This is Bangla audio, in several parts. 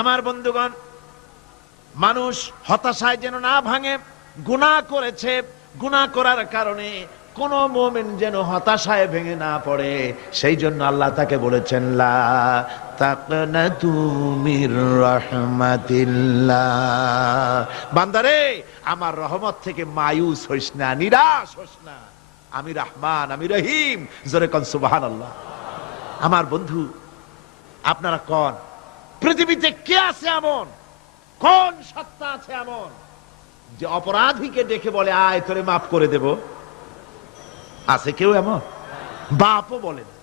আমার বন্ধুগণ, মানুষ হতাশায় যেন না ভাঙে গুনাহ করেছে গুনাহ করার কারণে কোন মোমেন যেন হতাশায় ভেঙে না পড়ে, সেই জন্য আল্লাহ তাকে বলেছেন বান্দারে, আমার রহমত থেকে মায়ুস হইস না, নিরাশ হইস না। আমি রহমান, আমি রহিম, জোরে কন সুবহানাল্লাহ। আমার বন্ধু, আপনারা কন? পৃথিবীতে কে আছে এমন? কোন সত্তা আছে এমন? যে অপরাধীকে ডেকে বলে, আয়, তোরে মাফ করে দেব। আছে কেউ এমন? বাপও বলে না।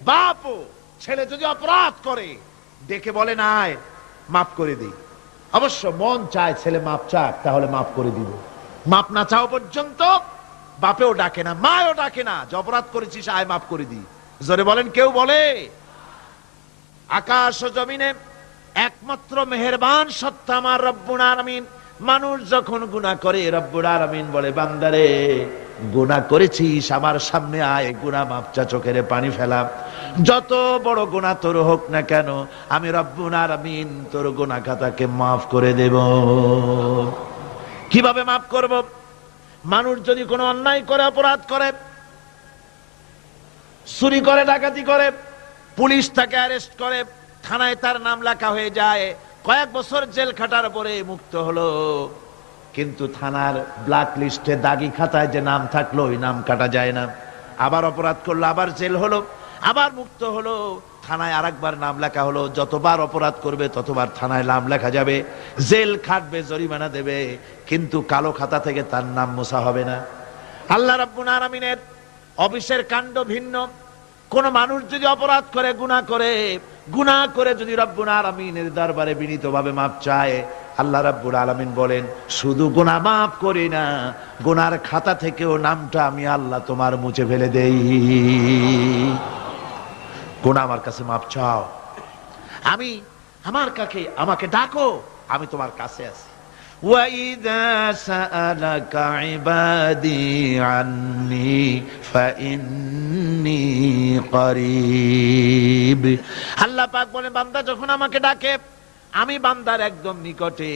বাপও ছেলে যদি অপরাধ করে, ডেকে বলে না মাফ করে দিই। অবশ্য মন চায়, ছেলে, মাপ চাক, তাহলে মাফ করে দিব। মাপ না চাও পর্যন্ত বাপেও ডাকে না মাও ডাকে না, যে অপরাধ করেছিস, আয়, মাফ করে দিই। জোরে বলেন, কেউ বলে? আকাশ ও জমিনে একমাত্র মেহেরবান সত্তা আমার রব্বুল আলামিন। মানুষ যখন গুনাহ করে, রব্বুল আলামিন বলে, বান্দারে, গুনাহ করেছিস, আমার সামনে আয়, গুনাহ মাপচা চোখের পানি ফেলা। যত বড় গুনাহ তোর হোক না কেন, আমি রব্বুল আলামিন তোর গুনাহ খাতাকে মাফ করে দেব। কীভাবে মাফ করব? মানুষ যদি কোনো অন্যায় করে, অপরাধ করে, চুরি করে, ডাকাতি করে পুলিশ তাকে অ্যারেস্ট করে, থানায় তার নাম লেখা হয়ে যায়। কয়েক বছর জেল খাটার পরে মুক্ত হলো। কিন্তু থানার ব্ল্যাক লিস্টে দাগি খাতায় যে নাম থাকল, ওই নাম কাটা যায় না। আবার অপরাধ করল, আবার জেল হলো, আবার মুক্ত হলো। থানায় আরেকবার নাম লেখা হলো, যতবার অপরাধ করবে, ততবার থানায় নাম লেখা যাবে। জেল খাটবে, জরিমানা দেবে, কিন্তু কালো খাতা থেকে তার নাম মোছা হবে না। আল্লাহ রাব্বুল আলামিনের অফিসের কাণ্ড ভিন্ন। কোন মানুষ যদি অপরাধ করে গুনাহ করে গুনাহ করে যদি রব্বুল আলামিনের দরবারে বিনীতভাবে মাপ চায় আল্লাহ রাব্বুল আলামিন বলেন শুধু গুনাহ মাফ করি না গুনার খাতা থেকেও নামটা আমি আল্লাহ তোমার মুছে ফেলে দেই গুনাহ আমার কাছে মাপ চাও আমি আমার কাকে আমাকে ডাকো আমি তোমার কাছে আছি وَإِذَا سَأَلَكَ عِبَادِي عَنِّي فَإِنِّي قَرِيبٌ আল্লাহ পাক বলে বান্দা যখন আমাকে ডাকে আমি বান্দার একদম নিকটে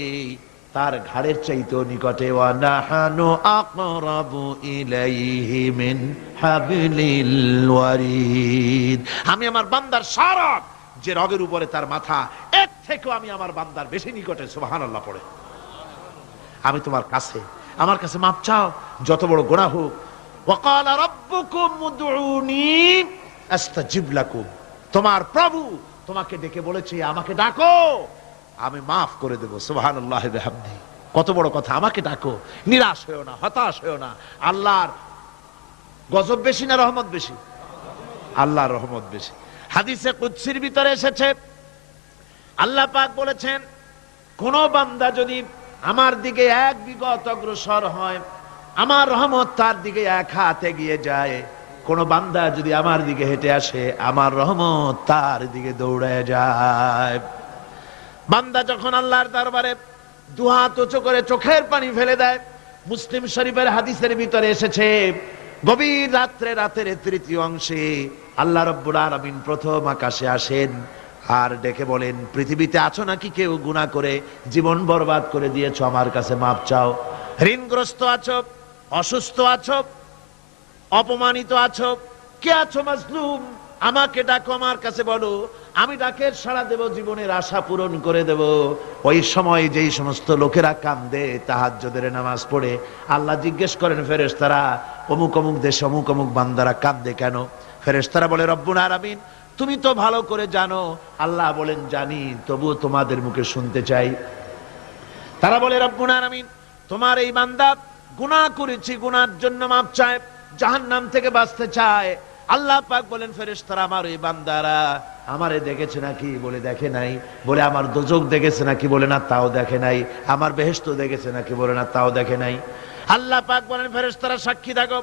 তার ঘাড়ের চাইতেও নিকটে ওয়ানাহানু আকরাবু ইলাইহি মিন হাবলিল ওয়ারিদ আমি আমার বান্দার সারক যে রগের উপরে তার মাথা এর থেকেও আমি আমার বান্দার বেশি নিকটে সুবহানাল্লাহ পড়ে আমি তোমার কাছে আমার কাছে মাপ চাও যত বড় গোনা হোক وقال ربكم ادعوني আস্তাজিবলাকুম তোমার প্রভু তোমাকে ডেকে বলেছে, আমাকে ডাকো। আমি মাফ করে দেবো, সুবহানাল্লাহি বিহামদি। কত বড় কথা, আমাকে ডাকো। নিরাশ হয়েও না, হতাশ হয়েও না। আল্লাহর গজব বেশি না রহমত বেশি? আল্লাহ রহমত বেশি। হাদিসে কুৎসির ভিতরে এসেছে, আল্লাহ পাক বলেছেন, কোন বান্দা যদি আমার দিকে এক বিগত অগ্রসর হয়, আমার রহমত তার দিকে এক হাতে গিয়ে যায় কোন বান্দা যদি আমার দিকে হেঁটে আসে, আমার রহমত তার দিকে দৌড়ে যায়। বান্দা যখন আল্লাহর দরবারে দুহাত উঁচু করে চোখের পানি ফেলে দেয়, মুসলিম শরীফের হাদিসের ভিতরে এসেছে, গভীর রাত্রে রাতের তৃতীয় অংশে আল্লাহ রব্বুল আলামিন প্রথম আকাশে আসেন আর ডেকে বলেন, পৃথিবীতে আছো নাকি কেউ গুনাহ করে, জীবন বরবাদ করে দিয়েছ, আমার কাছে মাপ চাও। ঋণগ্রস্ত আছো, অসুস্থ আছো অপমানিত আছো? কে আছো মাজলুম? আমাকে ডাকো আমার কাছে বলো। আমি ডাকের সাড়া দেব, জীবনের আশা পূরণ করে দেব। ওই সময় যেই সমস্ত লোকেরা কান্দে, তাহাজ্জুদের নামাজ পড়ে, আল্লাহ জিজ্ঞেস করেন, ফেরেশতারা, অমুক অমুক দেশ, অমুক অমুক বান্দারা কান্দে কেন? ফেরেশতারা বলে, রব্বুল আলামিন, তুমি তো ভালো করে জানো। আল্লাহ বলেন, জানি, তবুও তোমাদের মুখে শুনতে চাই। তারা বলে, রব্বুল আলামিন, তোমার এই বান্দা গুনাহ করেছি গুনার জন্য মাপ চায়। জাহান্নাম থেকে বাঁচতে চায়। আল্লাহ পাক বলেন, ফেরেশতারা আমার ওই বান্দারা, আমারে দেখেছে নাকি? বলে, দেখে নাই। বলে, আমার দোজক দেখেছে নাকি? বলে, না, তাও দেখে নাই। আমার বেহেস্ত দেখেছে নাকি? বলে, না, তাও দেখে নাই। আল্লাহ পাক বলেন, ফেরেশতারা, সাক্ষী থাকো।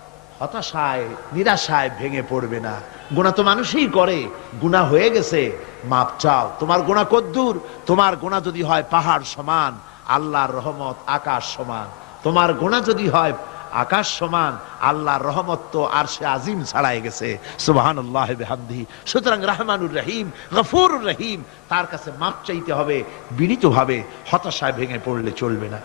হতাশায়, নিরাশায় ভেঙে পড়বে না। গুণা তো মানুষই করে। গুণা হয়ে গেছে, মাপ চাও। তোমার গুণা কদ্দুর, তোমার গুণা যদি হয় পাহাড় সমান, আল্লাহর রহমত আকাশ সমান। তোমার গুণা যদি হয় আকাশ সমান, আল্লাহর রহমত তো আর সে আজিম ছাড়াই গেছে। সুবাহান আল্লাহ বেহামদি। সুতরাং রহমানুর রহিম, গফুরুর রহিম, তার কাছে মাপ চাইতে হবে, বিনীতভাবে হতাশায় ভেঙে পড়লে চলবে না।